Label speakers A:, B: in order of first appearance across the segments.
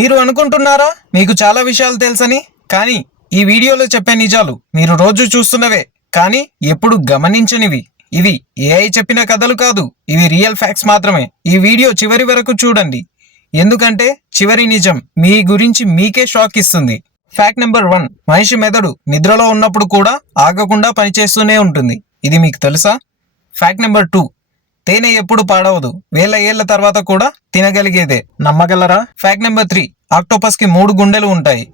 A: మీరు అనుకుంటున్నారా? మీకు చాలా విషయాలు తెలుసని? కానీ ఈ వీడియోలో చెప్పే నిజాలు మీరు రోజు చూస్తున్నవే. కానీ ఎప్పుడు గమనించనివి. ఇవి ఏఐ చెప్పిన కథలు కాదు. ఇవి రియల్ ఫ్యాక్ట్స్ మాత్రమే. ఈ వీడియో చివరి వరకు చూడండి. ఎందుకంటే చివరి నిజం మీ గురించి మీకే షాక్ ఇస్తుంది. ఫ్యాక్ట్ నెంబర్ వన్ మనిషి మెదడు నిద్రలో ఉన్నప్పుడు కూడా ఆగకుండా పనిచేస్తూనే ఉంటుంది. ఇది మీకు తెలుసా? ఫ్యాక్ట్ నెంబర్ టూ తేనె ఎప్పుడు పాడవదు. వేల ఏళ్ళ తర్వాత కూడా తినగలిగేదే. నమ్మగలరా? ఫ్యాక్ట్ నెంబర్ త్రీ ఆక్టోపస్కి మూడు గుండెలు ఉంటాయి.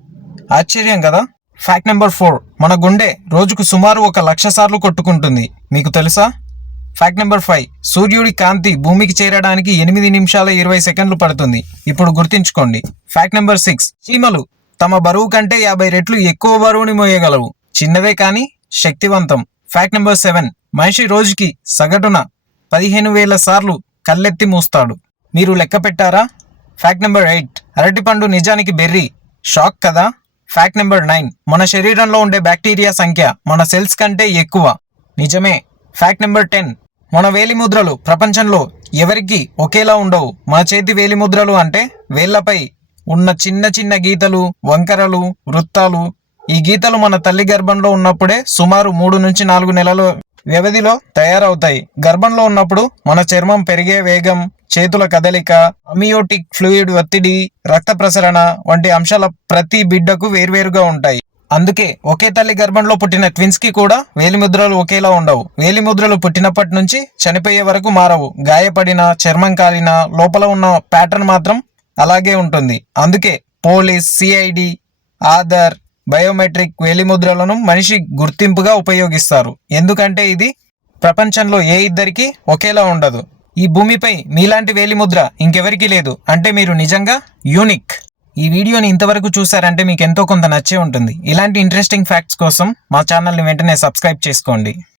A: ఆశ్చర్యం కదా? ఫ్యాక్ట్ నెంబర్ ఫోర్ మన గుండె రోజుకు సుమారు ఒక లక్ష సార్లు కొట్టుకుంటుంది. మీకు తెలుసా? ఫ్యాక్ట్ నెంబర్ ఫైవ్ సూర్యుడి కాంతి భూమికి చేరడానికి ఎనిమిది నిమిషాల ఇరవై సెకండ్లు పడుతుంది. ఇప్పుడు గుర్తుంచుకోండి. ఫ్యాక్ట్ నెంబర్ సిక్స్ చీమలు తమ బరువు కంటే యాభై రెట్లు ఎక్కువ బరువుని మోయగలవు. చిన్నదే కానీ శక్తివంతం. ఫ్యాక్ట్ నెంబర్ సెవెన్ మనిషి రోజుకి సగటున పదిహేను వేల సార్లు కళ్ళెత్తి మూస్తాడు. మీరు లెక్క పెట్టారా? ఫ్యాక్ట్ నెంబర్ ఎయిట్ అరటిపండు నిజానికి బెర్రీ. షాక్ కదా? ఫ్యాక్ట్ నెంబర్ నైన్ మన శరీరంలో ఉండే బ్యాక్టీరియా సంఖ్య మన సెల్స్ కంటే ఎక్కువ. నిజమే. ఫ్యాక్ట్ నెంబర్ టెన్ మన వేలిముద్రలు ప్రపంచంలో ఎవరికి ఒకేలా ఉండవు. మన చేతి వేలిముద్రలు అంటే వేళ్ళపై ఉన్న చిన్న చిన్న గీతలు వంకరలు వృత్తాలు. ఈ గీతలు మన తల్లి గర్భంలో ఉన్నప్పుడే సుమారు మూడు నుంచి నాలుగు నెలలు వ్యవధిలో తయారవుతాయి. గర్భంలో ఉన్నప్పుడు మన చర్మం పెరిగే వేగం చేతుల కదలిక అమియోటిక్ ఫ్లూయిడ్ ఒత్తిడి రక్త ప్రసరణ వంటి అంశాల ప్రతి బిడ్డకు వేర్వేరుగా ఉంటాయి. అందుకే ఒకే తల్లి గర్భంలో పుట్టిన ట్విన్స్కి కూడా వేలిముద్రలు ఒకేలా ఉండవు. వేలిముద్రలు పుట్టినప్పటి నుంచి చనిపోయే వరకు మారవు. గాయపడిన చర్మం కాలిన లోపల ఉన్న ప్యాటర్న్ మాత్రం అలాగే ఉంటుంది. అందుకే పోలీస్ సిఐడి ఆధార్ బయోమెట్రిక్ వేలిముద్రలను మనిషి గుర్తింపుగా ఉపయోగిస్తారు. ఎందుకంటే ఇది ప్రపంచంలో ఏ ఇద్దరికి ఒకేలా ఉండదు. ఈ భూమిపై మీలాంటి వేలిముద్ర ఇంకెవరికీ లేదు. అంటే మీరు నిజంగా యూనిక్. ఈ వీడియోని ఇంతవరకు చూసారంటే మీకు ఎంతో కొంత నచ్చే ఉంటుంది. ఇలాంటి ఇంట్రెస్టింగ్ ఫ్యాక్ట్స్ కోసం మా ఛానల్ని వెంటనే సబ్స్క్రైబ్ చేసుకోండి.